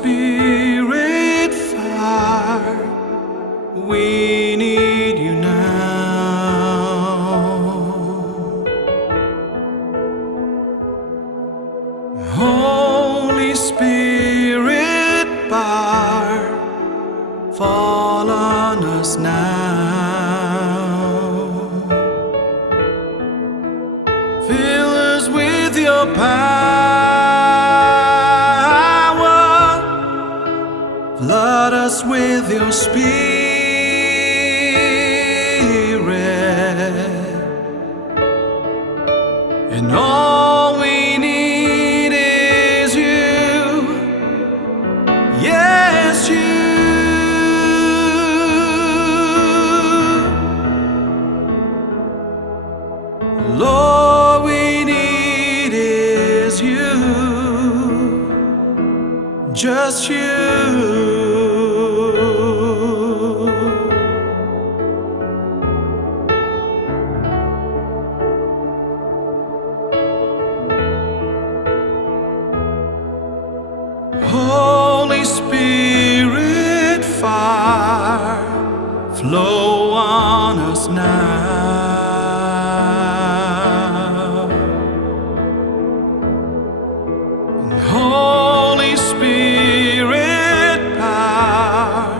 Spirit, fire, we need you now. Holy Spirit, fire, fall on us now. Fill us with your power, flood us with your Spirit, and all we need is you, yes, you. Lord, we need is you, just you. Holy Spirit, fire, flow on us now. And Holy Spirit, power,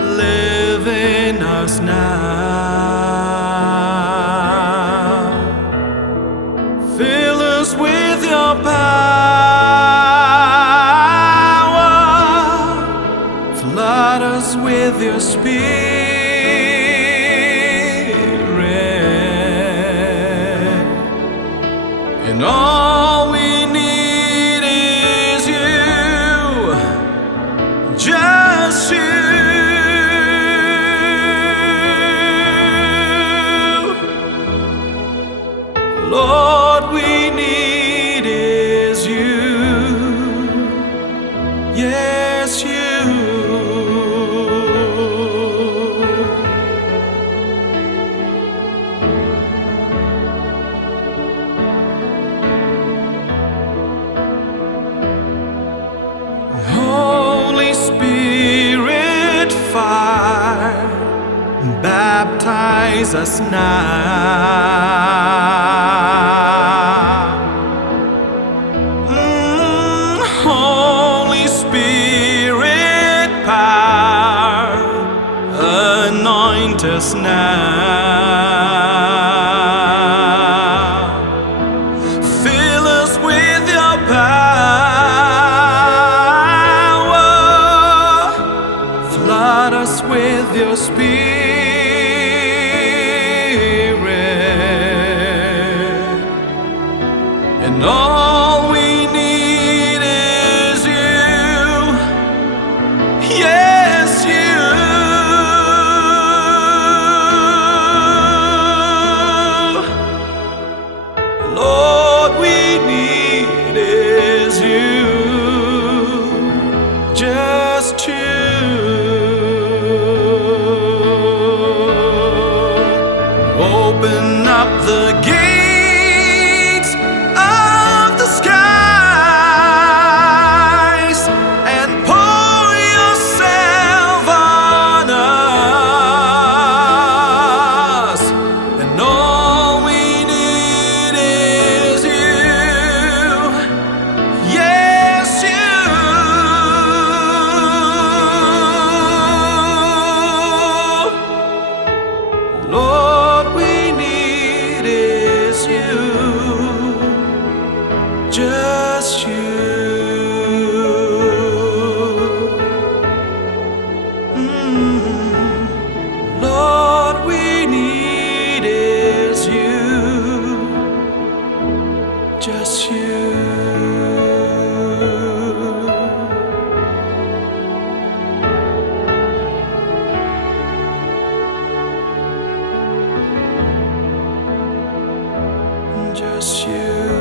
live in us now. Fill us with your power, flood us with your Spirit, and all we need is you, just you. Lord, we need is you, yes, you. Holy Spirit, fire, baptize us now. Holy Spirit, power, anoint us now. Fill us with your power, flood us with your Spirit, and all we need is you, yes, you. Lord, we need is you, just you. Open up the gates of the skies and pour yourself on us, and all we need is you, yes, you. Lord, we need is you, just you. Lord, we need is you, just you. Just you.